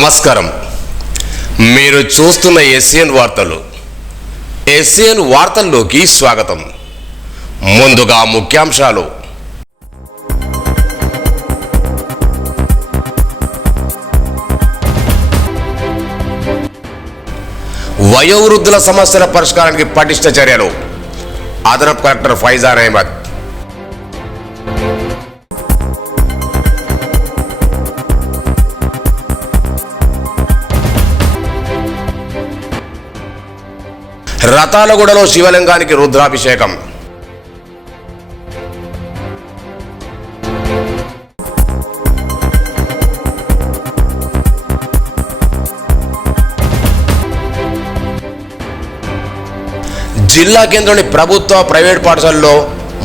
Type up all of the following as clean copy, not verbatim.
నమస్కారం. మీరు చూస్తున్న ఎస్ఎన్ వార్తలు. ఎస్ఎన్ వార్తల్లోకి స్వాగతం. ముందుగా ముఖ్యాంశాలు. వయోవృద్ధుల సమస్యల పరిష్కారానికి పటిష్ట చర్యలు. అదనపు కలెక్టర్ ఫైజాన్ అహ్మద్. రతాలగూడలో శివలింగానికి రుద్రాభిషేకం. జిల్లా కేంద్రంలోని ప్రభుత్వ ప్రైవేట్ పాఠశాలలో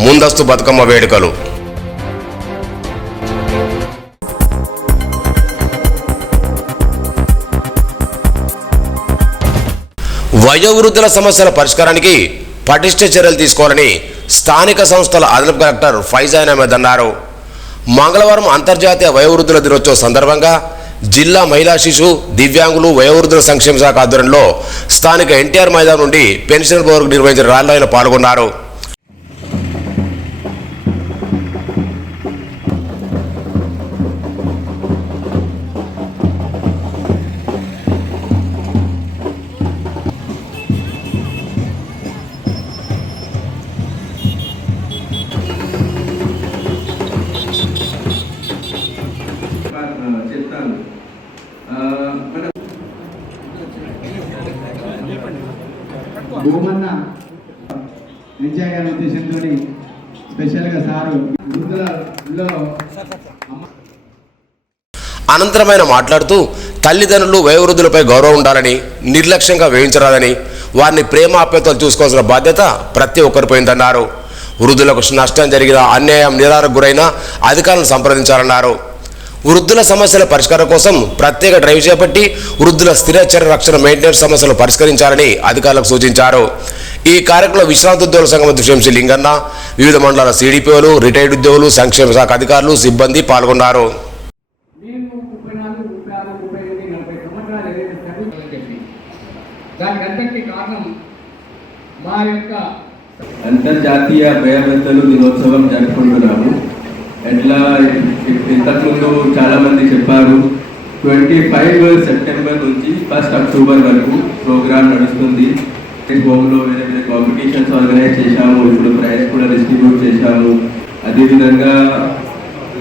ముందస్తు బతుకమ్మ వేడుకలు. వయోవృద్ధుల సమస్యల పరిష్కారానికి పటిష్ట చర్యలు తీసుకోవాలని స్థానిక సంస్థల అదనపు కలెక్టర్ ఫైజాన్ అహ్మద్ అన్నారు. మంగళవారం అంతర్జాతీయ వయోవృద్ధుల దినోత్సవం సందర్భంగా జిల్లా మహిళా శిశు దివ్యాంగులు వయోవృద్ధుల సంక్షేమ శాఖ ఆధ్వర్యంలో స్థానిక ఎన్టీఆర్ మైదానం నుండి పెన్షన్ బోర్డు నిర్వహించిన ర్యాలీలో ఆయన పాల్గొన్నారు. భూమన్న ఎంజాయ్ అనే ఉద్దేశంతో స్పెషల్గా సారు అనంతరం ఆయన మాట్లాడుతూ తల్లిదండ్రులు వయోవృద్ధులపై గౌరవం ఉండాలని, నిర్లక్ష్యంగా వేయించరాదని, వారిని ప్రేమ ఆప్యాయతలు చూసుకోవాల్సిన బాధ్యత ప్రతి ఒక్కరిపోయిందన్నారు. వృద్ధులకు నష్టం జరిగిన, అన్యాయం నిరారకు గురైన అధికారులను సంప్రదించాలన్నారు. వృద్ధుల సమస్యల పరిష్కారం కోసం ప్రత్యేక డ్రైవ్ చేపట్టి వృద్ధుల స్థిరచర రక్షణ మెయింటెనెన్స్ సమస్యలు పరిష్కరించాలని అధికారులకు సూచించారు. ఈ కార్యక్రమంలో విశ్రాంతి ఉద్యోగుల సంఘం అధ్యక్షుడు శ్రీ లింగన్న, వివిధ మండలాల సిడిపిఓలు, రిటైర్డ్ ఉద్యోగులు, సంక్షేమ శాఖ అధికారులు, సిబ్బంది పాల్గొన్నారు. అంతర్జాతీయ వయోవృద్ధుల దినోత్సవం జరుపుకుంటున్నాము. ఎట్లా ఇంతకుముందు చాలామంది చెప్పారు, 25 సెప్టెంబర్ నుంచి 1 అక్టోబర్ వరకు ప్రోగ్రామ్ నడుస్తుంది. హోమ్లో వేరే వేరే కాంపిటీషన్స్ ఆర్గనైజ్ చేశాము. ఇప్పుడు ప్రైజ్ కూడా డిస్ట్రిబ్యూట్ చేశాము. అదేవిధంగా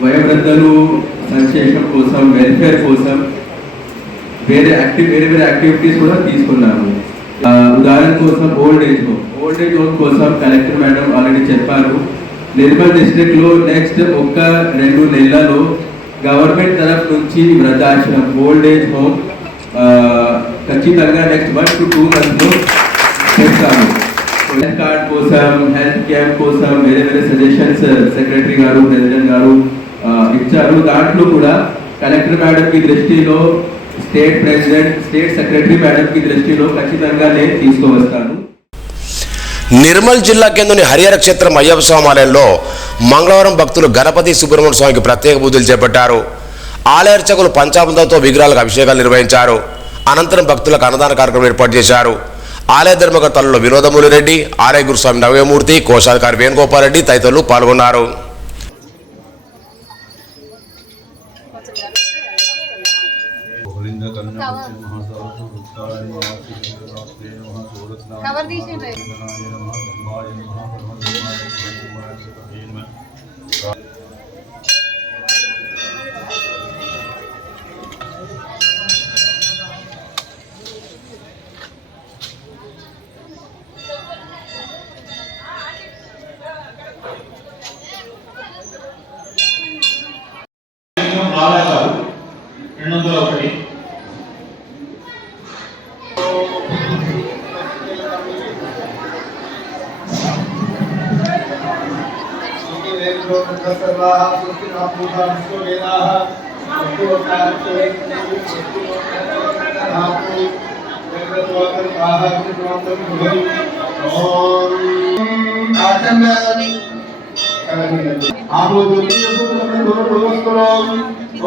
వయోవృద్ధులు సంక్షేమం కోసం, వెల్ఫేర్ కోసం వేరే వేరే యాక్టివిటీస్ కూడా తీసుకున్నాము. ఉదాహరణ కోసం ఓల్డ్ ఏజ్ హోమ్ కోసం కలెక్టర్ మేడం ఆల్రెడీ చెప్పారు. నిర్మల్ డిస్ట్రిక్ట్ లో నెక్స్ట్ 1-2 నెలల్లో గవర్నమెంట్ తరఫు నుంచి వృద్ధాశ్రమం ఓల్డ్ ఏజ్ హోమ్ ఖచ్చితంగా నెక్స్ట్ 1 to 2 months లో చేస్తాము. హెల్త్ కార్డ్ కోసం, హెల్త్ క్యాంప్ కోసం వేరే వేరే సజెషన్స్ సెక్రటరీ గారు, ప్రెసిడెంట్ గారు ఇచ్చారు. దాంట్లో కూడా కలెక్టర్ మేడం కి దృష్టిలో, state president, state secretary madam కి దృష్టిలో ఖచ్చితంగా నేను తీసుకువస్తాను. నిర్మల్ జిల్లా కేంద్రంలోని హరిహర క్షేత్రం అయ్యప్ప స్వామి ఆలయంలో మంగళవారం భక్తులు గణపతి సుబ్రహ్మణ్య స్వామికి ప్రత్యేక పూజలు చేపట్టారు. ఆలయ అర్చకులు పంచామృతంతో విగ్రహాలకు అభిషేకాలు నిర్వహించారు. అనంతరం భక్తులకు అన్నదాన కార్యక్రమం ఏర్పాటు చేశారు. ఆలయ ధర్మకర్తలలో వినోదమూలి రెడ్డి, ఆలయ గురుస్వామి నవ్యమూర్తి, కోశాధికారి వేణుగోపాల్ రెడ్డి తదితరులు పాల్గొన్నారు.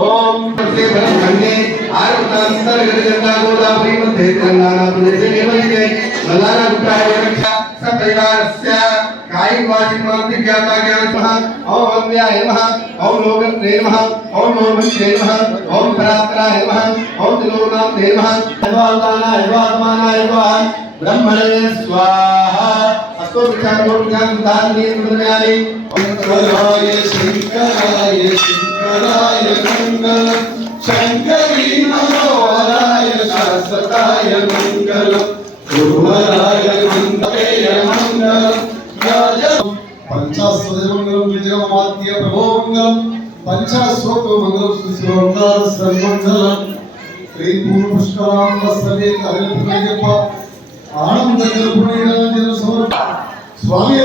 ओम तस्मै ब्रह्मणे आरुतांतर्गतगंगा गोदावरी मध्ये तेलंगाना प्रदेशे निवलिके मलाना गुप्ताय रक्षा सपरिवारस्य कायिक वाचिक मानसिक ज्ञाता ज्ञानमः ओम अव्याय नमः ओम लोकत्रे नमः ओम लोकत्रे नमः ओम परात्पराय नमः ओम त्रिलोकनाथे नमः सर्वादानाय वात्मानाय नमः ब्रह्मणे स्वाहा अस्तो विचारोज्ञान दानी दुनियानि ओम शंकराय मंगलम शंकरी मनोहराय शाश्वताय मंगलम गुरुवराय मंगलम पंचास्वत मंगलम विजयमात्य प्रभो मंगलम पंचास्वत मंगलम श्रीश्वरदास सर्वमंगलम श्री पूर्ण पुष्कराम वसवे करेपनेयप्प आनंद कल्पनेयजन समर्प स्वामी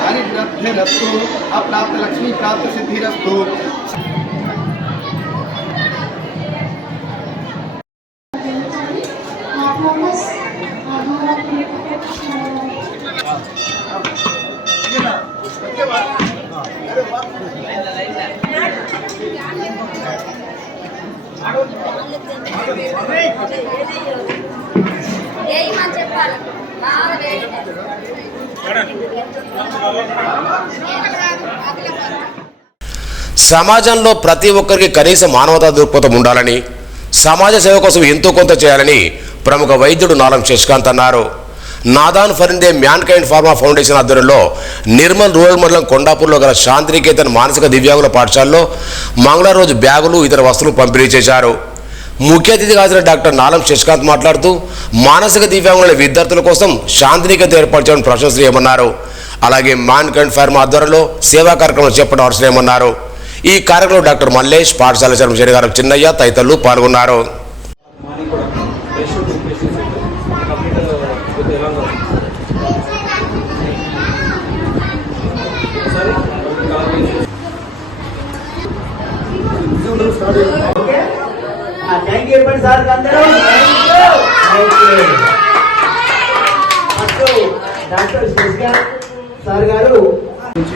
दारिद्र्यरस्तु अप्राप्त लक्ष्मी प्राप्त सिद्धिरस्तु సమాజంలో ప్రతి ఒక్కరికి కనీస మానవతా దృక్పథం ఉండాలని, సమాజ సేవ కోసం ఎంతో కొంత చేయాలని ప్రముఖ వైద్యుడు నాలం శశికాంత్ అన్నారు. Nadaan ఫరిందే man kind pharma foundation ఆధ్వర్యంలో నిర్మల్ రూరల్ మండలం కొండాపూర్లో గల శాంతినికేతన్ మానసిక దివ్యాంగుల పాఠశాలలో మంగళవారం రోజు బ్యాగులు ఇతర వస్తువులు పంపిణీ చేశారు. ముఖ్య అతిథిగా హాజరైన డాక్టర్ నాలం శశికాంత్ మాట్లాడుతూ మానసిక దివ్యాంగుల విద్యార్థుల కోసం శాంతినికేతన్ ఏర్పాటు చేయడం ప్రశంసనీయమన్నారు. అలాగే మ్యాన్ కైండ్ ఫార్మా ఆధ్వర్యంలో సేవా కార్యక్రమాలు చేపట్టడం అవసరమన్నారు. ఈ కార్యక్రమంలో డాక్టర్ మల్లేష్, పాఠశాల చర్మచారి గారు చిన్నయ్య తదితరులు పాల్గొన్నారు.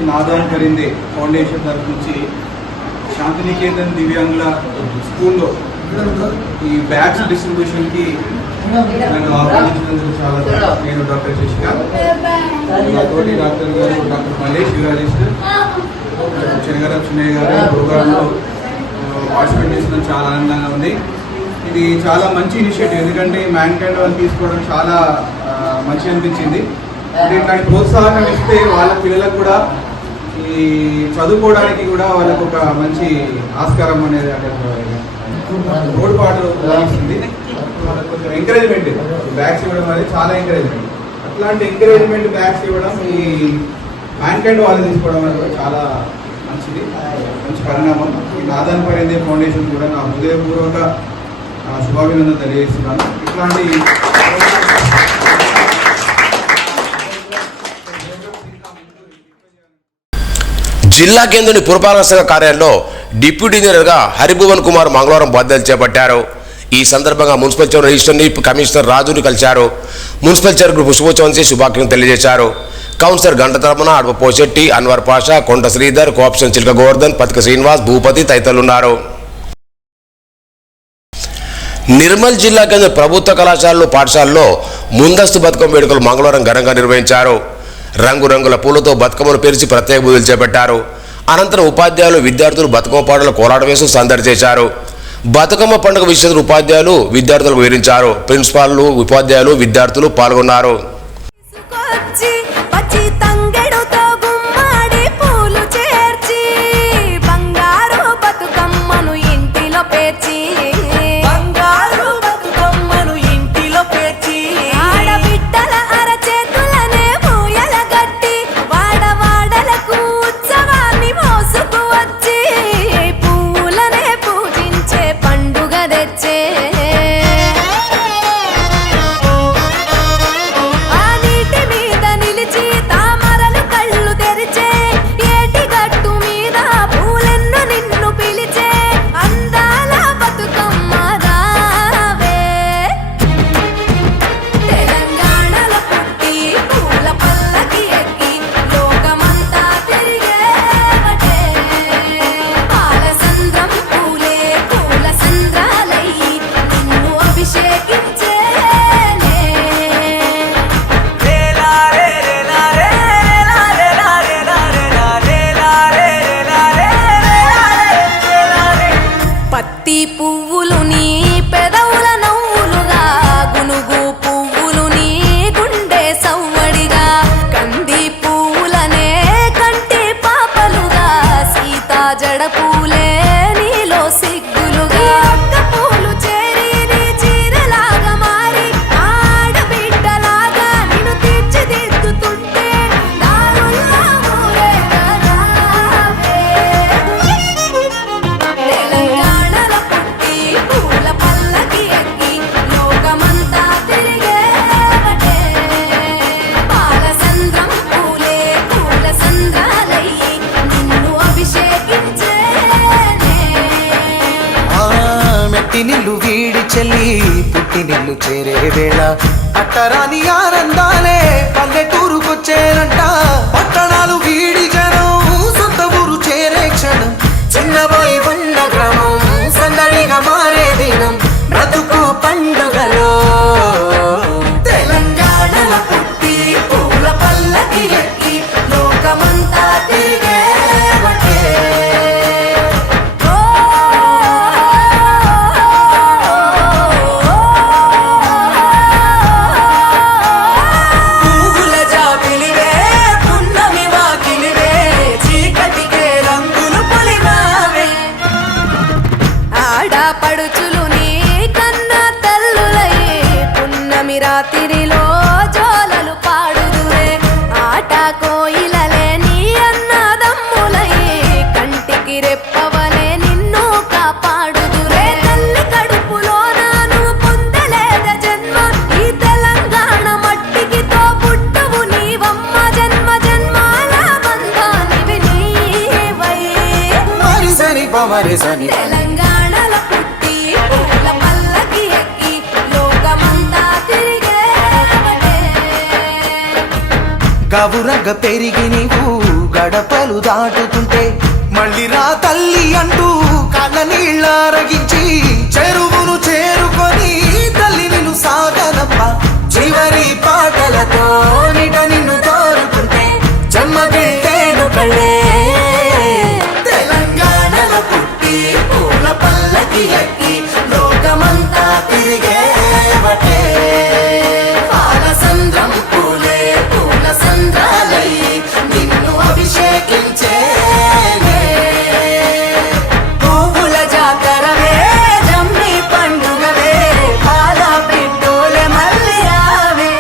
నాదాన్ ఫరిందే ఫౌండేషన్ తరఫు నుంచి శాంతినికేతన్ దివ్యాంగుల స్కూల్లో ఈ బ్యాగ్స్ డిస్ట్రిబ్యూషన్కి నన్ను ఆహ్వానించినందుకు చాలా నేను డాక్టర్ శశికాంత్, నాతోటి డాక్టర్ గారు డాక్టర్ మల్లేష్ యూరాలజిస్ట్, చెనగర చిన్నయ్య గారు ప్రోగ్రాంలో పార్టిసిపేట్ చేసినందుకు చాలా ఆనందంగా ఉంది. ఇది చాలా మంచి ఇనిషియేటివ్, ఎందుకంటే మ్యాన్ కైండ్ వాళ్ళు తీసుకోవడం చాలా మంచి అనిపించింది. ఇట్లాంటి ప్రోత్సాహం ఇస్తే వాళ్ళ పిల్లలకు కూడా ఈ చదువుకోవడానికి కూడా వాళ్ళకు ఒక మంచి ఆస్కారం అనేది అంటే తోడ్పాటు లభిస్తుంది. వాళ్ళకు కొంచెం ఎంకరేజ్మెంట్ బ్యాగ్స్ ఇవ్వడం అనేది చాలా ఎంకరేజ్మెంట్. అట్లాంటి ఎంకరేజ్మెంట్ బ్యాగ్స్ ఇవ్వడం ఈ మ్యాన్ కైండ్ వాళ్ళు తీసుకోవడం అనేది కూడా చాలా మంచిది, మంచి పరిణామం. ఈ నాదాన్ ఫరిందే ఫౌండేషన్ కూడా నా హృదయపూర్వక శుభాభినందన తెలియజేస్తున్నాను. ఇట్లాంటి జిల్లా కేంద్రంలోని పురపాలక శాఖ కార్యాలయంలో డిప్యూటీ ఇంజనీర్గా హరిభువన్ కుమార్ మంగళవారం బాధ్యతలు చేపట్టారు. ఈ సందర్భంగా మున్సిపల్ చైర్మన్ రిజిస్టర్ని కమిషనర్ రాజుని కలిశారు. మున్సిపల్ చైర్మన్ పుష్పవంశీ శుభాకాంక్షలు తెలియజేశారు. కౌన్సిలర్ గంటతరమణ, అడప పోచెట్టి, అన్వర్ పాషా, కొండ శ్రీధర్, కోఆప్షన్ చిల్క గోవర్ధన్, పతిక శ్రీనివాస్, భూపతి తదితరులున్నారు. నిర్మల్ జిల్లా కేంద్ర ప్రభుత్వ కళాశాలలో పాఠశాలలో ముందస్తు బతుకమ్మ వేడుకలు మంగళవారం ఘనంగా నిర్వహించారు. రంగురంగుల పూలతో బతుకమ్మను పేర్చి ప్రత్యేక పూజలు చేపట్టారు. అనంతరం ఉపాధ్యాయులు, విద్యార్థులు బతుకమ్మ పాటలు కోలాట వేస్తూ సందడి చేశారు. బతుకమ్మ పండుగ విషయంలో ఉపాధ్యాయులు విద్యార్థులకు వివరించారు. ప్రిన్సిపాల్లు, ఉపాధ్యాయులు, విద్యార్థులు పాల్గొన్నారు. పచ్చడ పూలే నీలో సిగ్గులుగా ఒక్క పూలు చేరి నీ చీరలాగా మారి ఆడబిడ్డలాగా నిన్ను తీర్చిదిద్దుతుంటే దారుల్లో ఊరేగరావే. తెలంగాణలో పుట్టి పూల పల్లకి ఎక్కి లోకమంతా తిరిగేవటే. పాలసంద్రం పూలే పూల సంద్రాలయ్యి నిన్ను అభిషేకించేనే. మెట్టి నిల్లు వీడి చెల్లి పుట్టి నిల్లు చేరే వేళ అట్టరాని ఆనందాలే పల్లెటూరుకొచ్చేనంట. పట్టణాలు వీడి జనం సొంత ఊరు చేరే క్షణం చిన్నబోయి ఉన్న గ్రామం సందడిగా మారే దినం బ్రతుకు పండుగలో. తెలంగాణలో పుట్టి పూల పల్లకి ఎక్కి లోకమంతా తిరిగేవటే. పువ్వుల జాబిలివే పున్నమి వాకిలివే చీకటికే రంగులు పొలిమావే. ఆడపడుచులు నీ కన్న తల్లులయ్యే పున్నమి రాత్రిలో జోలలు పాడుదురే. ఆట కోయిలలే నీ అన్నదమ్ములయ్యే కంటికి రెప్పవలే నిన్ను కాపాడుదురే. తల్లి కడుపులో నువ్వు పొందలేద జన్మ ఈ తెలంగాణ మట్టికి తో పుట్టవు నీవమ్మ. జన్మ జన్మాల బంధానివి నీవై. మరిసని పమరిసని తెలంగాణలో పుట్టి పూల పల్లకి ఎక్కి లోకమంతా తిరిగేవటే. గవురగ పెరిగి నీవు గడపలు దాటుతుంటే మళ్ళీ రా తల్లి అంటూ కళ్ళ నీళ్ళారగించి చెరువును చేరుకొని తల్లి నిన్ను సాగనప్ప. చివరి పాటలతో నిట నిన్ను తోరుకుంటే జన్మగిట్టేను కళ్ళే. తెలంగాణలో పుట్టి పూల పల్లకి ఎక్కి లోకమంతా తిరిగేవటే. పాలసంద్రం పూలే పూల సంద్రాలయ్యి నిన్ను అభిషేకించేనే. పువ్వుల జాతరవే జమ్మి పండుగవే పాల పిట్టోలే మళ్ళీ రావే.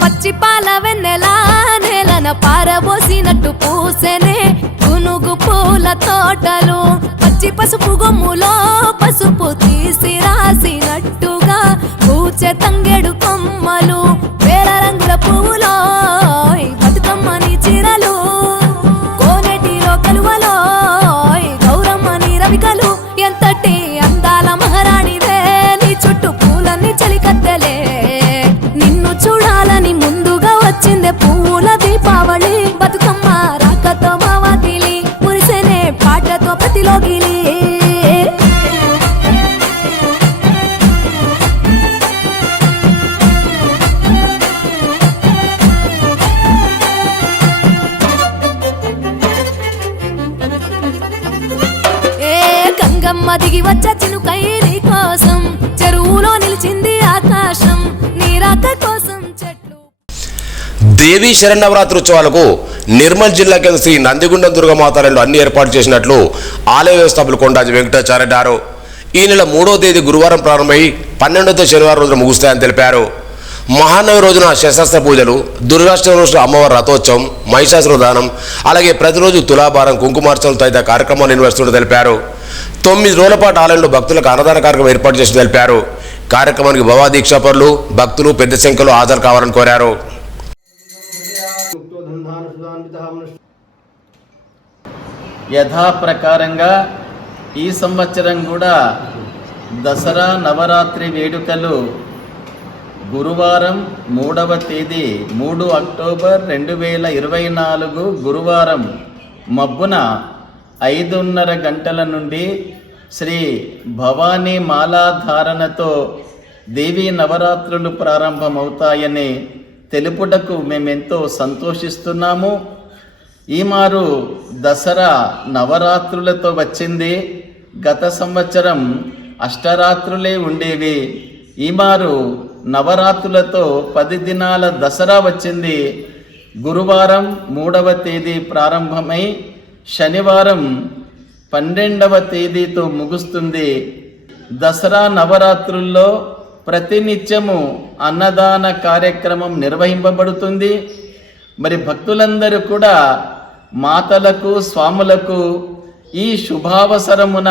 పచ్చి పాల వెన్నెలా నేలన పారబోసినట్టు పూసెనే గునుగు పూల తోటలు. పచ్చి పసుపు గొమ్ములో పసుపు తీసి రాసినట్టుగా పూచె తంగెడు కొమ్మలు. వేల రంగుల పువ్వులో బతుకమ్మని చీరలు కోనేటిలో కలువలో గౌరమ్మని రవికలు. ఎంతటి అందాల మహారాణివే నీ చుట్టూ పూలన్నీ చలికత్తెలే. నిన్ను చూడాలని ముందుగా వచ్చిందే పువ్వుల దీపావళి. బతుకమ్మ రాకతో మావాకిలి మురిసెనే పాటతో ప్రతిలోగిలి. ఏ గంగమ్మ దిగి వచ్చ చినుకై నీ కోసం చెరువులో నిలిచింది ఆకాశం. నీ రాక కోసం చెట్లు. దేవీ శరన్నవరాత్రోత్సవాలకు నిర్మల్ జిల్లా కేంద్ర శ్రీ నందిగుండం దుర్గమాతాలయంలో అన్ని ఏర్పాటు చేసినట్లు ఆలయ వ్యవస్థాపకులు కొండాజి వెంకటాచార్య అన్నారు. ఈ నెల 3వ తేదీ గురువారం ప్రారంభమై 12వ తేదీ శనివారం రోజున ముగుస్తాయని తెలిపారు. మహానవమి రోజున శస్త్ర పూజలు, దుర్గాష్టమి రోజున అమ్మవారి రథోత్సవం, మహిషాసుర దానం, అలాగే ప్రతిరోజు తులాభారం, కుంకుమార్చనలు తదితర కార్యక్రమాలు నిర్వహిస్తున్నట్టు తెలిపారు. 9 రోజుల పాటు ఆలయంలో భక్తులకు అన్నదాన కార్యక్రమం ఏర్పాటు చేసి తెలిపారు. కార్యక్రమానికి భవా దీక్షాపరులు, భక్తులు పెద్ద సంఖ్యలో హాజరు కావాలని కోరారు. యథాప్రకారంగా ఈ సంవత్సరం కూడా దసరా నవరాత్రి వేడుకలు గురువారం 3వ తేదీ 3 అక్టోబర్ 2024 గురువారం మబ్బున 5:30 గంటల నుండి శ్రీ భవానీ మాలాధారణతో దేవీ నవరాత్రులు ప్రారంభమవుతాయని తెలుపుటకు మేమెంతో సంతోషిస్తున్నాము. ఈ మారు దసరా నవరాత్రులతో వచ్చింది. గత సంవత్సరం అష్టరాత్రులే ఉండేవి. ఈ మారు నవరాత్రులతో 10 దినాల దసరా వచ్చింది. గురువారం 3వ తేదీ ప్రారంభమై శనివారం 12వ తేదీతో ముగుస్తుంది. దసరా నవరాత్రుల్లో ప్రతినిత్యము అన్నదాన కార్యక్రమం నిర్వహింపబడుతుంది. మరి భక్తులందరూ కూడా మాతలకు స్వాములకు ఈ శుభావసరమున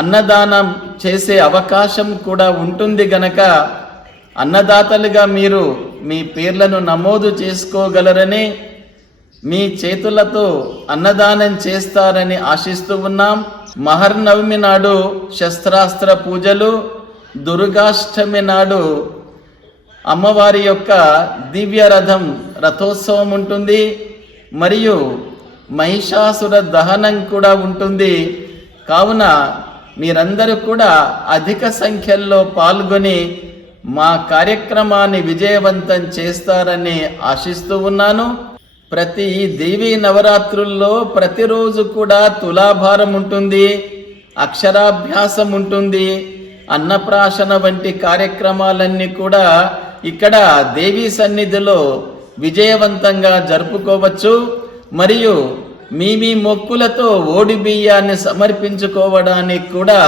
అన్నదానం చేసే అవకాశం కూడా ఉంటుంది గనక అన్నదాతలుగా మీరు మీ పేర్లను నమోదు చేసుకోగలరని, మీ చేతులతో అన్నదానం చేస్తారని ఆశిస్తూ ఉన్నాం. మహర్నవమి నాడు శస్త్రాస్త్ర పూజలు, దుర్గాష్టమి నాడు అమ్మవారి యొక్క దివ్య రథోత్సవం ఉంటుంది. మరియు మహిషాసుర దహనం కూడా ఉంటుంది. కావున మీరందరూ కూడా అధిక సంఖ్యలో పాల్గొని మా కార్యక్రమాన్ని విజయవంతం చేస్తారని ఆశిస్తూ ఉన్నాను. ప్రతి దేవీ నవరాత్రుల్లో ప్రతిరోజు కూడా తులాభారం ఉంటుంది, అక్షరాభ్యాసం ఉంటుంది, అన్నప్రాశన వంటి కార్యక్రమాలన్నీ కూడా ఇక్కడ దేవీ సన్నిధిలో విజయవంతంగా జరుపుకోవచ్చు. మరియు మీ మొక్కులతో ఓడి బియ్యాన్ని సమర్పించుకోవడానికి కూడా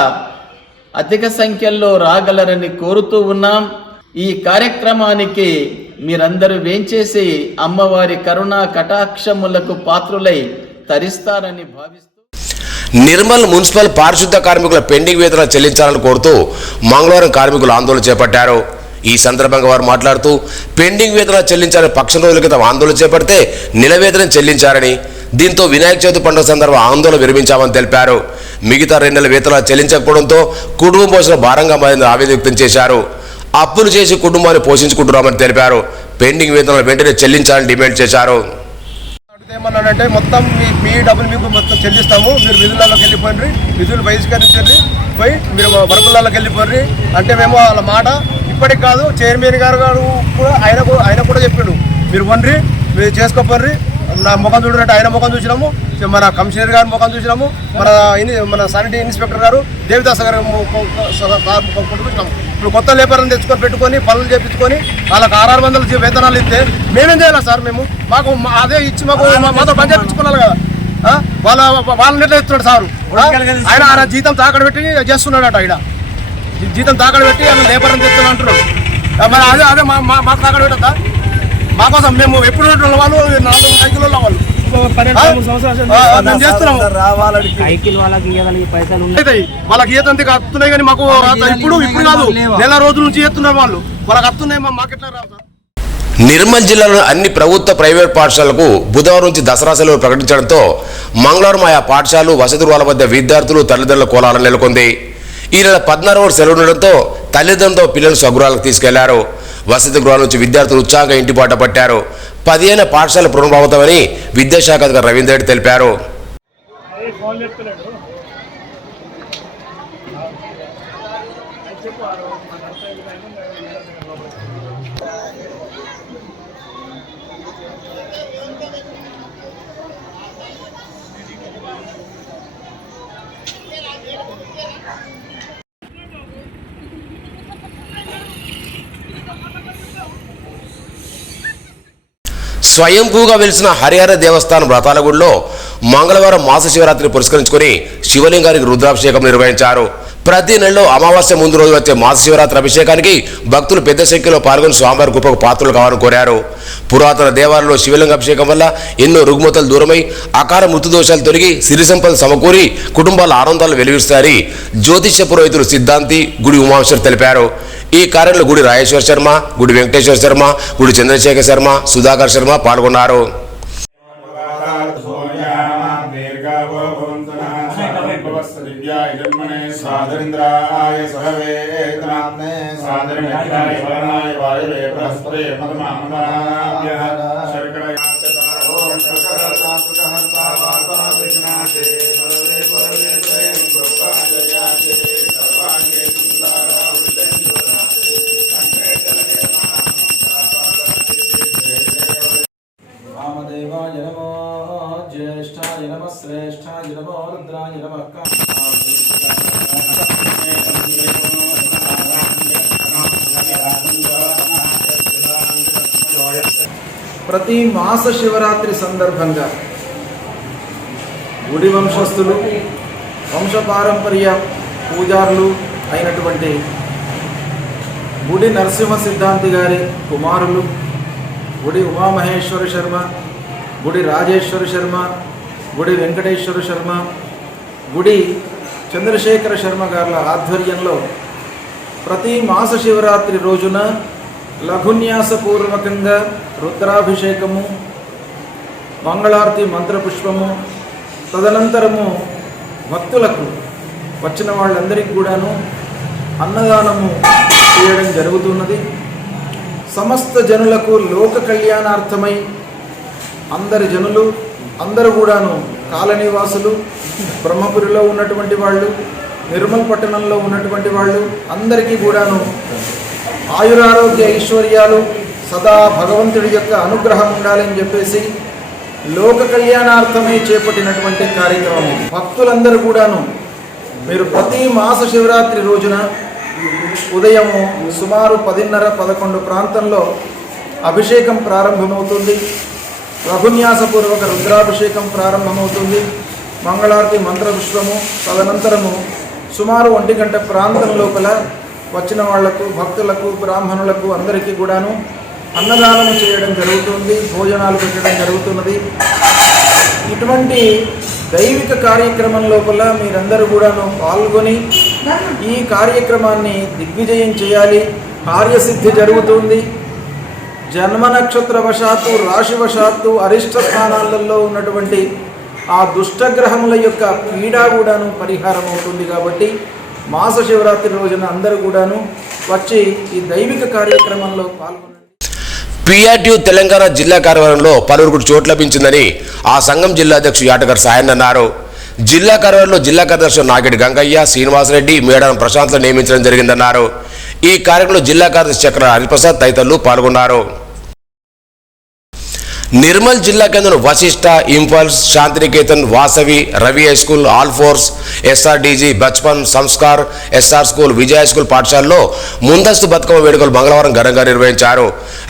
అధిక సంఖ్యలో రాగలరని కోరుతూ ఉన్నాం. ఈ కార్యక్రమానికి మీరందరూ వేంచేసి అమ్మవారి కరుణా కటాక్షములకు పాత్రులై తరిస్తారని భావిస్తూ నిర్మల్ మున్సిపల్ పారిశుద్ధ కార్మికుల పెండింగ్ వేతనాలు చెల్లించాలని కోరుతూ మంగళవారం కార్మికులు ఆందోళన చేపట్టారు. ఈ సందర్భంగా వారు మాట్లాడుతూ పెండింగ్ వేతనాలు చెల్లించాలని పక్షం రోజుల క్రితం ఆందోళన చేపడితే నెల వేతనం చెల్లించారని, దీంతో వినాయక చవితి పండుగ సందర్భంగా ఆందోళన విరమించామని తెలిపారు. మిగతా 2 నెలల వేతనాలు చెల్లించకపోవడంతో కుటుంబం పోషణ భారంగా మారిందని ఆవేదన వ్యక్తం చేశారు. అప్పులు చేసి కుటుంబాన్ని పోషించుకుంటున్నామని తెలిపారు. పెండింగ్ వేతనాలు వెంటనే చెల్లించాలని డిమాండ్ చేశారు. ఏమన్నానంటే మొత్తం మీ డబ్బులు మీకు మొత్తం చెల్లిస్తాము, మీరు విధులలోకి వెళ్ళిపోయినరి, విధులు బహిష్కరించండి, పోయి మీరు వర్కులలోకి వెళ్ళిపోయినరి అంటే మేము వాళ్ళ మాట ఇప్పటికి కాదు, చైర్మన్ గారు కూడా ఆయన కూడా చెప్పిండు, మీరు వండ్రి, మీరు చేసుకోపోండి. నా ముఖం చూడంటే ఆయన ముఖం చూసినాము, మన కమిషనర్ గారి ముఖం చూసినాము, మన శానిటరీ ఇన్స్పెక్టర్ గారు దేవిదాస్ గారు చూసినాము. ఇప్పుడు కొత్త లేబర్లను తెచ్చుకొని పెట్టుకొని పనులు చేయించుకొని వాళ్ళకి 600 వేతనాలు ఇస్తే మేమేం చేయాలి సార్? మాకు అదే ఇచ్చి మాతో పని చేయించుకోవాలి కదా. వాళ్ళని ఎట్లా ఇస్తున్నాడు సారు? ఆయన జీతం తాకడ పెట్టి చేస్తున్నాడట. ఆయన జీతం తాకడ పెట్టి ఆయన లేబర్ని తెస్తున్నా అంటున్నాడు. మరి అదే మాకు తాకడ పెట్టద్దా? మా కోసం మేము ఎప్పుడు వాళ్ళు 4 సైకిల్లో వాళ్ళు వాళ్ళకి ఈతందుకు వస్తున్నాయి కానీ మాకు ఇప్పుడు కాదు, నెల రోజుల నుంచి చేస్తున్నారు వాళ్ళు. వాళ్ళకి వస్తున్నాయి, మాకెట్లా రావు. నిర్మల్ జిల్లాలోని అన్ని ప్రభుత్వ ప్రైవేట్ పాఠశాలలకు బుధవారం నుంచి దసరా సెలవులు ప్రకటించడంతో మంగళవారం ఆయా పాఠశాలలు వసతి గృహాల వద్ద విద్యార్థులు తల్లిదండ్రుల కోలాహలం నెలకొంది. ఈ నెల 14వ సెలవు ఉండడంతో తల్లిదండ్రులతో పిల్లలు స్వగృహాలకు తీసుకెళ్లారు. వసతి గృహాల నుంచి విద్యార్థులు ఉత్సాహంగా ఇంటిపాట పట్టారు. 10 ఏళ్ల పాఠశాల పునరావృతమని విద్యాశాఖ అధికారి రవీందర్ రెడ్డి తెలిపారు. స్వయంభూగా వెలిసిన హరిహర దేవస్థానం వ్రతాలగూడలో మంగళవారం మాస శివరాత్రిని పురస్కరించుకొని శివలింగానికి రుద్రాభిషేకం నిర్వహించారు. ప్రతి నెలలో అమావాస్య ముందు రోజు వచ్చే మాస శివరాత్రి అభిషేకానికి భక్తులు పెద్ద సంఖ్యలో పాల్గొని స్వామివారి కృపకు పాత్రలు కావాలని కోరారు. పురాతన దేవాలయంలో శివలింగ అభిషేకం వల్ల ఎన్నో రుగ్మతలు దూరమై అకాల మృత్యుదోషాలు తొలగి సిరి సంపదలు సమకూరి కుటుంబాల ఆనందాలు వెలువరిస్తారని జ్యోతిష్య పురోహితులు సిద్ధాంతి గుడి ఉమాశ్వర్ తెలిపారు. ఈ కార్యంలో గుడి రాజేశ్వర శర్మ, గుడి వెంకటేశ్వర శర్మ, గుడి చంద్రశేఖర్ శర్మ, సుధాకర్ శర్మ పాల్గొన్నారు. ప్రతి మాస శివరాత్రి సందర్భంగా గుడి వంశస్థులు, వంశపారంపర్య పూజారులు అయినటువంటి గుడి నరసింహ సిద్ధాంతి గారి కుమారులు గుడి ఉమామహేశ్వర శర్మ, గుడి రాజేశ్వర శర్మ, గుడి వెంకటేశ్వర శర్మ, గుడి చంద్రశేఖర శర్మ గారుల ఆధ్వర్యంలో ప్రతి మాస శివరాత్రి రోజున లఘున్యాసపూర్వకంగా రుద్రాభిషేకము, మంగళారతి మంత్రపుష్పము, తదనంతరము భక్తులకు వచ్చిన వాళ్ళందరికీ కూడాను అన్నదానము చేయడం జరుగుతున్నది. సమస్త జనులకు లోక కళ్యాణార్థమై అందరి జనులు అందరూ కూడాను కాలనీవాసులు, బ్రహ్మపురిలో ఉన్నటువంటి వాళ్ళు, నిర్మల్ పట్టణంలో ఉన్నటువంటి వాళ్ళు అందరికీ కూడాను ఆయురారోగ్య ఐశ్వర్యాలు సదా భగవంతుడి యొక్క అనుగ్రహం ఉండాలని చెప్పేసి లోక కళ్యాణార్థమై చేపట్టినటువంటి కార్యక్రమం. భక్తులందరూ కూడాను మీరు ప్రతి మాస శివరాత్రి రోజున ఉదయము సుమారు 10:30-11 ప్రాంతంలో అభిషేకం ప్రారంభమవుతుంది. లఘున్యాసపూర్వక రుద్రాభిషేకం ప్రారంభమవుతుంది. మంగళారతి మంత్రపుష్పము, తదనంతరము సుమారు 1 గంట ప్రాంతం లోపల వచ్చిన వాళ్లకు, భక్తులకు, బ్రాహ్మణులకు అందరికీ కూడాను అన్నదానం చేయడం జరుగుతుంది, భోజనాలు పెట్టడం జరుగుతున్నది. ఇటువంటి దైవిక కార్యక్రమం లోపల మీరందరూ కూడాను పాల్గొని ఈ కార్యక్రమాన్ని దిగ్విజయం చేయాలి. కార్యసిద్ధి జరుగుతుంది. జన్మ నక్షత్ర వశాత్తు, రాశివశాత్తు అరిష్ట స్థానాలలో ఉన్నటువంటి ఆ దుష్టగ్రహముల యొక్క పీడ కూడాను పరిహారం అవుతుంది. కాబట్టి మాస శివరాత్రి రోజున అందరూ కూడాను వచ్చి ఈ దైవిక కార్యక్రమంలో పాల్గొనండి. పిఆర్టీయూ తెలంగాణ జిల్లా కార్యాలయంలో పలువురికి చోటు లభించిందని ఆ సంఘం జిల్లా అధ్యక్షుడు యాటగారి సాయన్న అన్నారు. జిల్లా కార్యాలయంలో జిల్లా కార్యదర్శి నాగేటి గంగయ్య, శ్రీనివాసరెడ్డి, మేడారం ప్రశాంత్లను నియమించడం జరిగిందన్నారు. ఈ కార్యక్రమంలో జిల్లా కార్యదర్శి చక్ర హరిప్రసాద్ తదితరులు పాల్గొన్నారు. నిర్మల్ జిల్లా కేంద్రం Vashishta, Impulse, Shantiniketan, Vasavi, Ravi high school, Alphores, SRDG, Bachpan, Sanskar, SR school, Vijaya school పాఠశాలలో ముందస్తు బతుకమ్మ వేడుకలు మంగళవారం ఘనంగా నిర్వహించారు.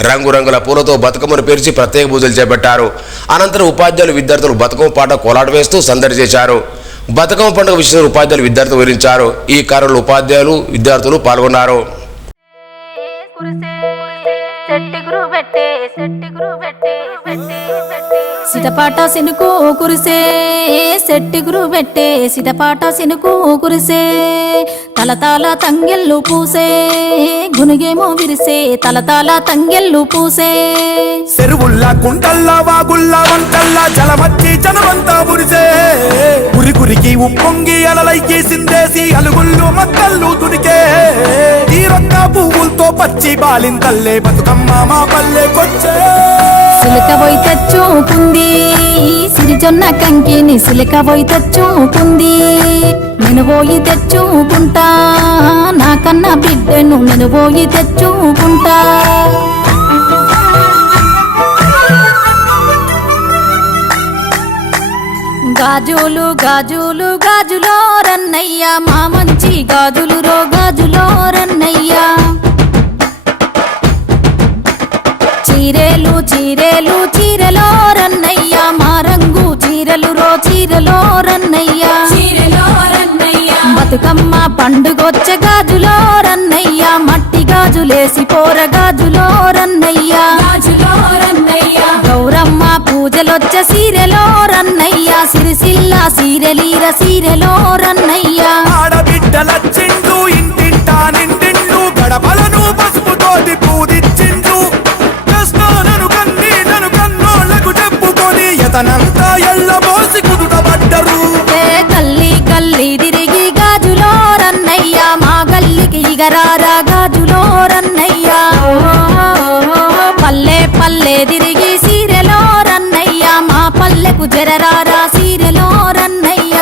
రంగురంగుల పూలతో బతుకమ్మను పేర్చి ప్రత్యేక పూజలు చేపట్టారు. అనంతరం ఉపాధ్యాయులు, విద్యార్థులు బతుకమ్మ పాట కోలాట వేస్తూ సందడి చేశారు. బతుకమ్మ పండుగ విషయంలో ఉపాధ్యాయులు, విద్యార్థులు వివరించారు. ఈ కార్యంలో ఉపాధ్యాయులు, విద్యార్థులు పాల్గొన్నారు. సిటపాట సినుకు కురిసే సెట్టిగురు పెట్టే, సిటపాట సినుకు కురిసే, తలతాల తంగెళ్ళు పూసే, గునుగేమో విరిసే, తలతాల తంగెళ్ళు పూసే. చెరువుల్లా కుంటల్లా వాగుల్లా వంటల్లా జలమచ్చి జనమంతా మురిసే, గురికి ఉప్పొంగి అలలయ్యి సిందేసి అలుగుళ్ళు మక్కళ్ళు తుడికే, తీరొక్క పువ్వులతో పచ్చి బాలింతల్లే బతుకమ్మ మా పల్లెకొచ్చే. సిలిక పోయి తెచ్చుకుంది సిరిజొన్న కంకిని, సిలిక పోయి తెచ్చుకుంది, నేను పోయి తెచ్చుకుంటా, నాకన్నా బిడ్డను నేను పోయి తెచ్చుకుంటా. గాజులు గాజులు గాజులో రన్నయ్య, మా మంచి గాజులు రో గాజులో రన్నయ్య. చీరేలు చీరేలు చీరలో రన్నయ్య, మా రంగు చీరలు రో చీరలో రన్నయ్య. బతుకమ్మ పండుగొచ్చే గాజులో రన్నయ్య, మట్టి గాజులేసి పోర గాజులో రన్నయ్య. గౌరమ్మ పూజలొచ్చే సీరెలో రన్నయ్య, సిరిసిల్ల సీరెలీర సీరెలో రన్నయ్య. ఆడబిడ్డలచ్చిండు ఇంటింటా నిండిండు, గడపలను పసుపుతోటి పూజించిండు, కృష్ణను కన్నీళ్లను కన్నోళ్లకు చెప్పుకొని ఎతనంతా ఎల్ల మోసి కుదుటపడ్డరు. గల్లి గల్లి తిరిగి గాజులో రన్నయ్య, మా గల్లికి ఇగరారా గాజులో రన్నయ్య. పల్లె పల్లె తిరిగి సీరెలో రన్నయ్య, మా పల్లెకు జరరారా సీరెలో రన్నయ్య.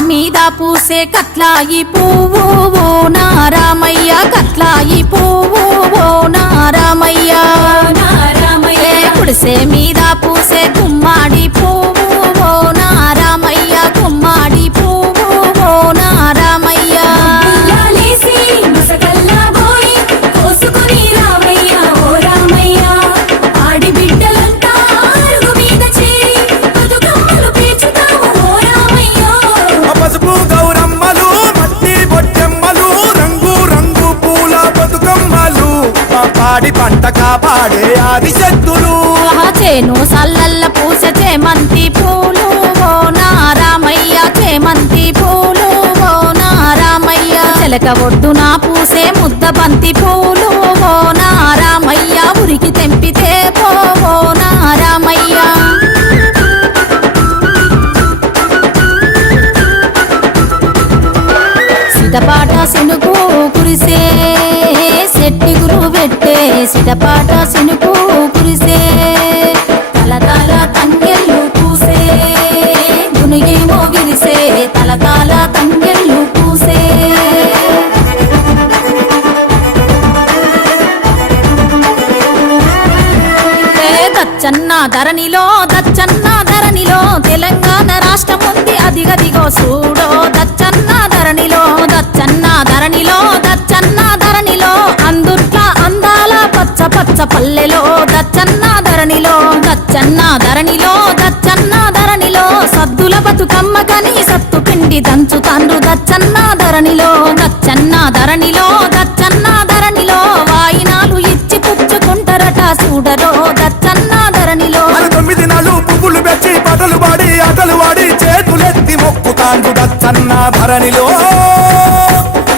మీద పూసే కట్లాయి పువ్వు ఓ నారామయ్య, కట్లాయి పువ్వు ఓ నారామయ్య, కుడిసే మీద పూసే గుమ్మాడి పువ్వు ఓ నారామయ్య, గుమ్మాడి పువ్వు ఓ నారామయ్య. పసుపు గౌరమ్మలు, మట్టి బొట్టెమ్మలు, రంగు రంగు పూల బతుకమ్మలు, మా పాడి పంట కాపాడే ఆదిశక్తులు. చేను సల్లల్ల పూస చేమంతి పూలు ఓ నారామయ్య, చేమంతి పూలు ఓ నారామయ్య, చిలక ఒడ్డున పూసే ముద్ద బంతి పూలు ఓ నారామయ్య, ఉరికి తెంపితే పో ఓ నారామయ్య. సిటపాట సినుకు కురిసే సెట్టి గురు పెట్టే, సిటపాట సినుకు కురిసే, తలతాల తంగెళ్ళు పూసే, గునిగి మోగిరిసే, తలతాల తంగెళ్ళు పూసే. దచ్చన్న ధరణిలో, దచ్చన్న ధరణిలో, తెలంగాణ రాష్ట్రం ఉంది అదిగదిగో చూడో, దచ్చన్న ధరణిలో, దచ్చన్న ధరణిలో, దచ్చన్న ధరణిలో, అందుట్ల అందాల పచ్చ పచ్చ పల్లెలో, దచ్చన్న ధరణిలో, దచ్చన్న ధరణిలో, దచ్చన్న ధరణిలో, సద్దుల బతుకమ్మ కని సత్తు పిండి దంచుతాండ్రు దచ్చన్న ధరణిలో, దచ్చన్న ధరణిలో, దచ్చన్న ధరణిలో, వాయినాలు ఇచ్చి పుచ్చుకుంటారట చూడరో, దచ్చన్న ధరణిలో. 9 నాళ్ళు పువ్వులు పెట్టి పాటలు పాడి ఆటలు వాడి చేతులెత్తి మొక్కుతాండు దచ్చన్న ధరణిలో.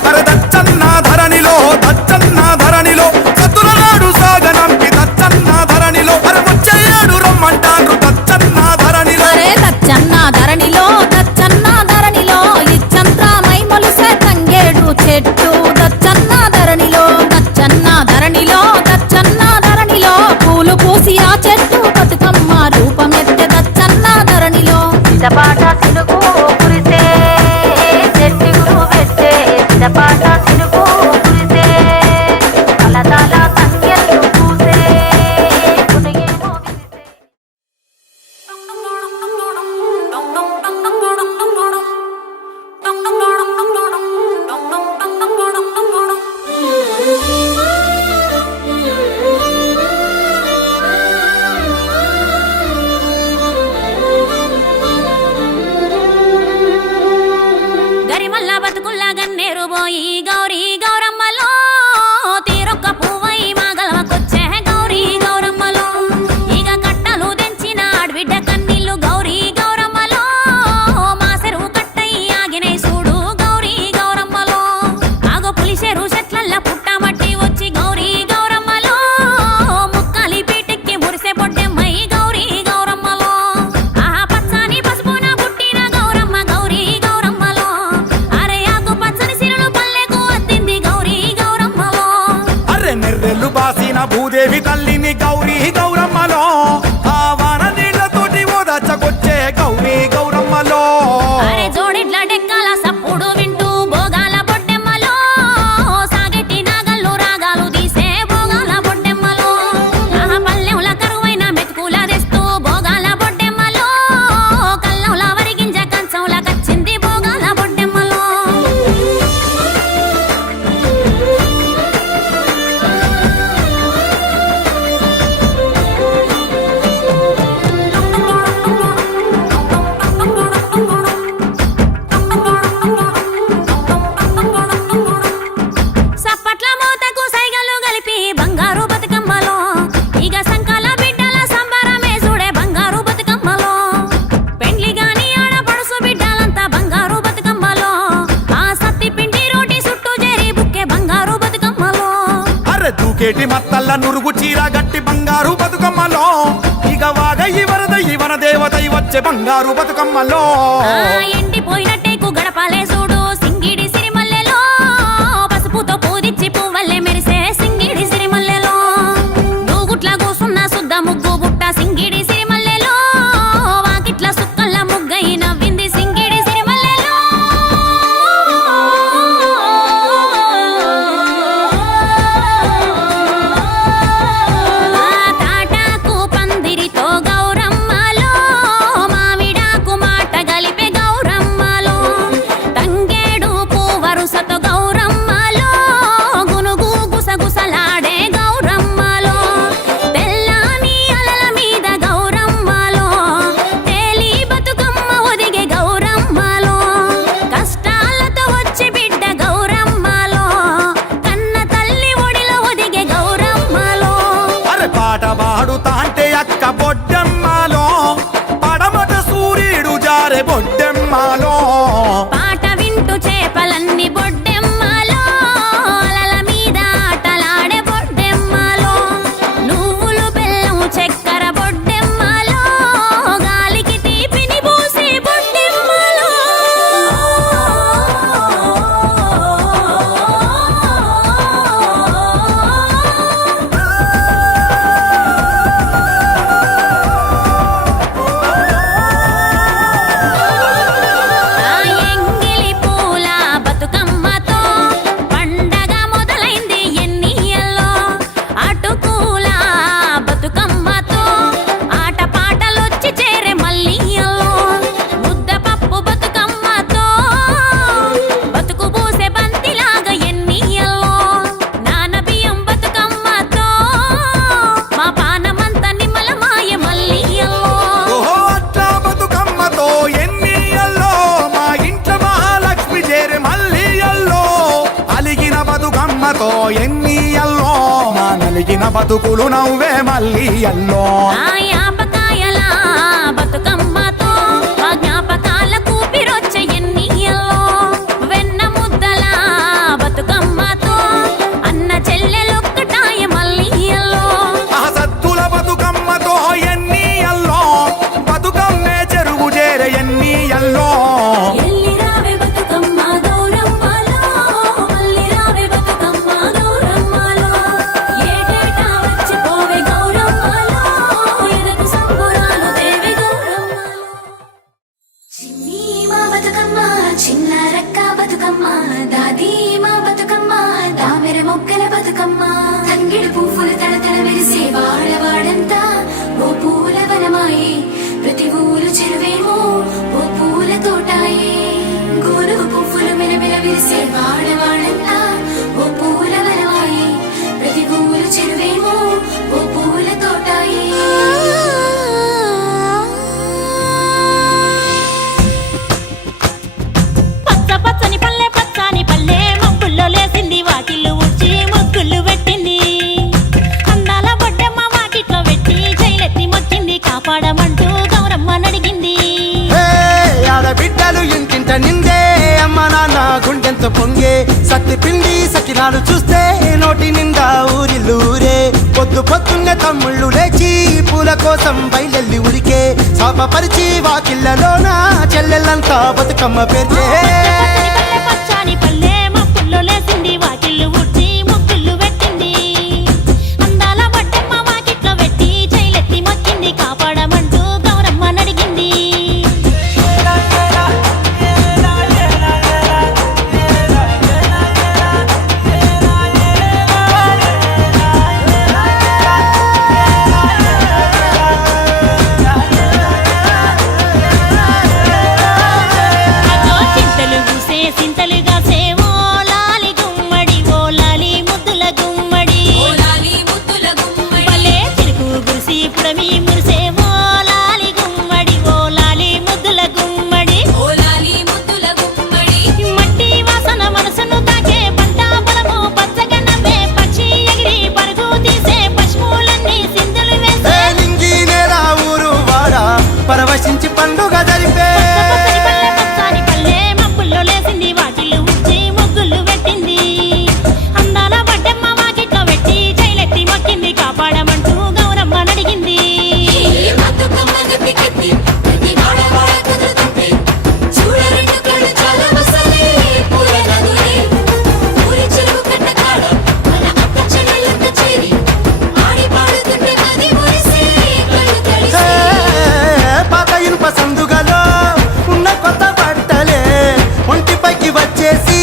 అరే దచ్చన్న ధరణిలో, దచ్చన్న ధరణిలో, సత్తుల నాడు సాగనంపి దచ్చన్న ధరణిలో, అరే వచ్చేయాడు రమ్మంటాడు దచ్చన్న ధరణిలో. అరే దచ్చన్న ధరణిలో, దచ్చన్న ధరణిలో, ఇచ్చంత్రమై మొలిసే తంగేడు చెట్టు, దచ్చన్న ధరణిలో, దచ్చన్న ధరణిలో, దచ్చన్న ధరణిలో, పూలు పూసి ఆ చెట్టు బతుకమ్మ రూపమెత్తే దచ్చన్న ధరణిలో. సిటపాట సినుకు కురిసే చెట్టి గురు పెట్టే, సిటపాట సినుకు కురిసే, తలతల తంగెళ్ళు పూసే, గునిగి మోగిరిసే. గరిమల్ల బతుకుల్లా గన్నేరు పోయి గౌరీ గౌరమ్మలో, తీరొక్క పువ్వై మాగలవకొచ్చే గౌరీ గౌరమ్మలో, ఇక కట్టలు తెంచిన ఆడబిడ్డ కన్నీళ్ళు గౌరీ గౌరమ్మలో, మా చెరువు కట్టై ఆగినై చూడు గౌరీ గౌరమ్మలో, ఆగో పులిసెరు చెట్లల్ల పుట్టమట్టి వచ్చి గౌరీ గౌరమ్మలో, ముక్కాలి పీటెక్కి మురిసే పొట్టెమ్మై గౌరీ గౌరమ్మలో, ఆహా పచ్చని పసుపున పుట్టిన గౌరమ్మ గౌరీ గౌరమ్మలో, అరే ఆకు పచ్చని సిరులు పల్లెకు అద్దింది గౌరీ గౌరమ్మలో. అరే నెర్రెలు బాసిన భూదేవి తల్లిని గౌరీ గౌరమ్మలో, ఆ వాన నీళ్లతోటి ఓదచ్చకొచ్చే గౌరీ గౌరమ్మలో. అరే జోడిడ్ల డెక్కల సప్పుడు వింటూ భోగాల బొడ్డెమ్మలో, సాగెట్టి నాగళ్ళు రాగాలు తీసే భోగాల బొడ్డెమ్మలో, ఆహా పల్లెంల కరువైన మెతుకుల తెస్తూ భోగాల బొడ్డెమ్మలో, కల్లంల వరిగింజ కంచంల కచ్చింది భోగాల బొడ్డెమ్మలో. సప్పట్ల మోతకు సైగలు కలిపి బంగారు బతుకమ్మలో, ఇక సంకాల బిడ్డల సంబరమే చూడే బంగారు బతుకమ్మలో, పెండ్లి గాని ఆడ పడుసు బిడ్డలంతా బంగారు బతుకమ్మలో, ఆ సత్తి పిండి రోటి చుట్టూ చేరి బుక్కే బంగారు బతుకమ్మలో. అరే దూకేటి మత్తల్ల నురుగు చీర గట్టి బంగారు బతుకమ్మలో, ఇక వాగయి వరదయి వన దేవతై వచ్చే బంగారు బతుకమ్మలో. ఆ ఎండిపోయినట్టేకు గడపాలే చూడు సింగిడి సిరిమల్లెలో, పసుపుతో పూదిచ్చి పువ్వల్లే మెరిసే సింగిడి సిరిమల్లెలో, దూగుట్ల కూసున్న సుద్ద ముగ్గు బుట్ట సింగిడి సిరిమల్లెలో, వాకిట్ల సుక్కల్ల ముగ్గై నవ్వింది సింగిడి సిరిమల్లెలో. బతుకులు నవ్వే మళ్ళీ ఎల్లో ఆ యాపకాయల బతుకమ్మతో ఆ జ్ఞాపకాల కూపిరొచ్చే ఎన్నియల్లో వెన్న ముద్దల బతుకమ్మతో అన్న చెల్లెలొక్కటాయ మళ్ళీ ఎల్లో ఆ సత్తుల బతుకమ్మతో ఎన్ని ఎల్లో బతుకమ్మే చెరువు చేరే ఎన్ని ఎల్లో ఎల్లిరావే బతుకమ్మ గౌరమ్మలో మల్లిరావే బతుకమ్మ గౌరమ్మలో ఏటేటా వచ్చిపోవే గౌరమ్మలో ఎదకు సంబురాలు దేవి గౌరమ్మలో చిన్ని మా బతుకమ్మ చిన్న రక్క బతుకమ్మ దాది మా బతుకమ్మ దామెర మొక్కల బతుకమ్మ తంగిడి పువ్వులు తడతడ మెరిసే వాడవాడంతా ఓ పూల వనమాయే ప్రతి ఊరు చెరువేమో ఓ పూల తోటాయే గోరుగు పువ్వులు మెలమెల విరిసే వాడవాడంతా ఓ పూల వనమాయే ప్రతి ఊరు చెరువేమో ఓ పూల తోటాయే పచ్చ పచ్చని పల్లె మబ్బుల్లో లేసింది వాకిళ్ళు ఊడ్చి ముగ్గులు పెట్టింది అందాల బొడ్డమ్మ వాకిట్లో పెట్టి జైలెత్తి మొక్కింది కాపాడమంటూ గౌరమ్మ నడిగింది ఆడబిడ్డలు ఇంటింట నిందే అమ్మ నాన్న గుండెంత పొంగే సత్తి పిండి సకినాలు చూస్తే నోటి నిండా ఊరిల్లూరే పొద్దున్నే తమ్ముళ్ళు లేచి పూల కోసం బయలెల్లి ఉరికే శాపపరిచి వాకిళ్ళలోన చెల్లెళ్ళంతా బతుకమ్మ పేర్చే పచ్చని పల్లె మబ్బుల్లో లేసింది వాకిళ్ళు ఊడ్చి ముగ్గులు పెట్టింది అందాల బొడ్డమ్మ వాకిట్లో పెట్టి జైలెత్తి మొక్కింది కాపాడమంటూ గౌరమ్మ నడిగింది అగో చింతలు పూసే సింతలుగా సేవో లాలి గుమ్మడి ఓ లాలి ముద్దుల గుమ్మడి భలే చిరుకు గురిసి పుడమి మురిసే ఓ లాలి గుమ్మడి ఓ లాలి ముద్దుల గుమ్మడి మట్టి వాసన మనసును తాకే పంట పొలము పచ్చగా నవ్వే పక్షి ఎగిరి పరుగు తీసే పశువులన్నీ సింధులు వేసే నింగి నేల ఊరు వాడ పరవశించి పండుగ జరిపే పచ్చని పల్లె మబ్బుల్లో లేసింది వాకిళ్ళు ఊడ్చి ముగ్గులు పెట్టింది అందాల బొడ్డమ్మ వాకిట్లో పెట్టి జైలెత్తి మొక్కింది కాపాడమంటూ గౌరమ్మ నడిగింది పాత ఇనుప సందుగలో ఉన్న కొత్త బట్టలే ఒంటిపైకి వచ్చేసి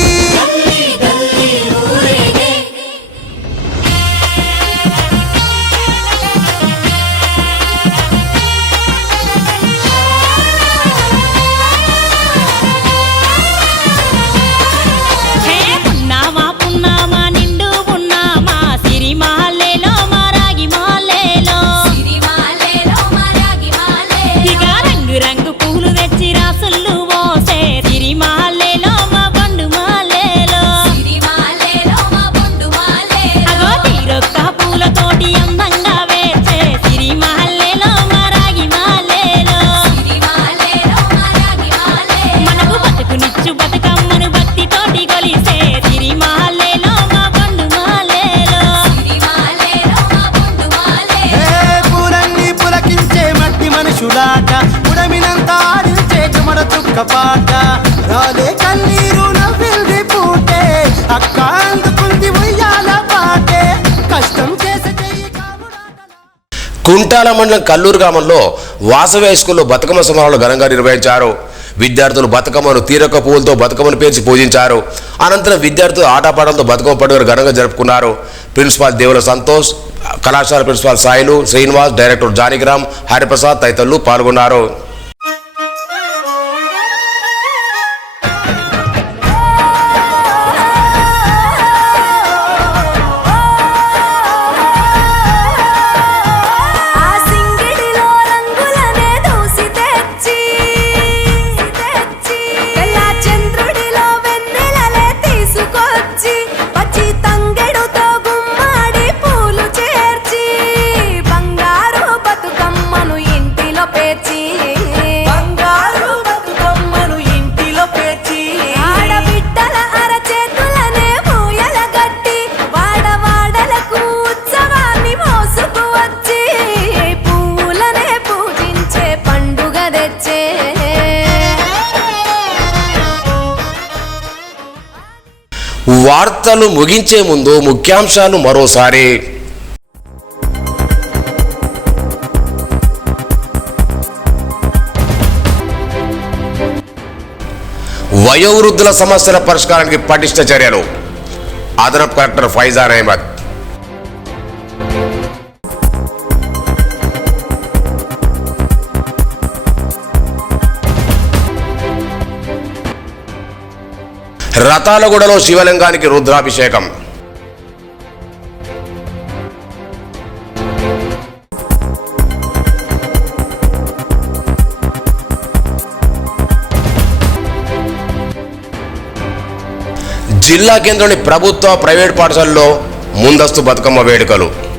హే పున్నామా పున్నామా నిండు పున్నామా సిరిమాలేలో మారాగి మాలేలో ఇక రంగు రంగు పూలు తెచ్చి రాసులు పోసే సిరిమాలేలో మా బండు మాలేలో అగో తీరొక్క పూలతోటి అందంగా వేచే సిరిమాలేలో మారాగి మాలేలో మనకు బతుకునిచ్చు బతుకమ్మను భక్తితోటి కొలిసే సిరిమాలేలో మా బండు మాలేలో పూలన్నీ పులకించే మట్టి మనుషులాట ఉడమినంత ఆడించే చెమడ చుక్క పాట రాలే కన్నీరు నవ్వింది పూటే అక్క అందుకుంది ఉయ్యాల పాటే కష్టం చేసే చెయ్యి కాముడాటలా. కుంటాల మండలం కల్లూరు గ్రామంలో వాసవి హై స్కూల్లో బతుకమ్మ సంబరాలు ఘనంగా నిర్వహించారు. విద్యార్థులు బతుకమ్మను తీరొక్క పువ్వులతో బతుకమ్మను పేర్చి పూజించారు. అనంతరం విద్యార్థులు ఆటపాటలతో బతుకమ్మ పండుగను ఘనంగా జరుపుకున్నారు. ప్రిన్సిపాల్ దేవుల సంతోష్, కళాశాల ప్రిన్సిపాల్ సాయిలు, శ్రీనివాస్, డైరెక్టర్ జానకిరామ్, హరిప్రసాద్ తదితరులు పాల్గొన్నారు. పచ్చి తంగెడుతో గుమ్మాడి పూలు చేర్చి వార్తలు ముగించే ముందు ముఖ్యాంశాలు మరోసారి. వయోవృద్ధుల సమస్యల పరిష్కారానికి పటిష్ట చర్యలు. అదనపు కలెక్టర్ ఫైజాన్ అహ్మద్. రతాలగూడలో శివలింగానికి రుద్రాభిషేకం. జిల్లా కేంద్రంలోని ప్రభుత్వ ప్రైవేట్ పాఠశాలలో ముందస్తు బతుకమ్మ వేడుకలు.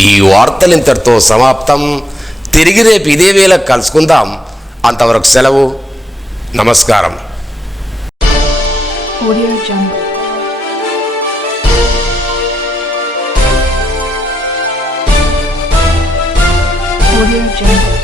ఈ వార్తలు ఇంతటితో సమాప్తం. తిరిగి రేపు ఇదే వేళ కలుసుకుందాం. అంతవరకు సెలవు. నమస్కారం. Audio Jungle. Audio Jungle.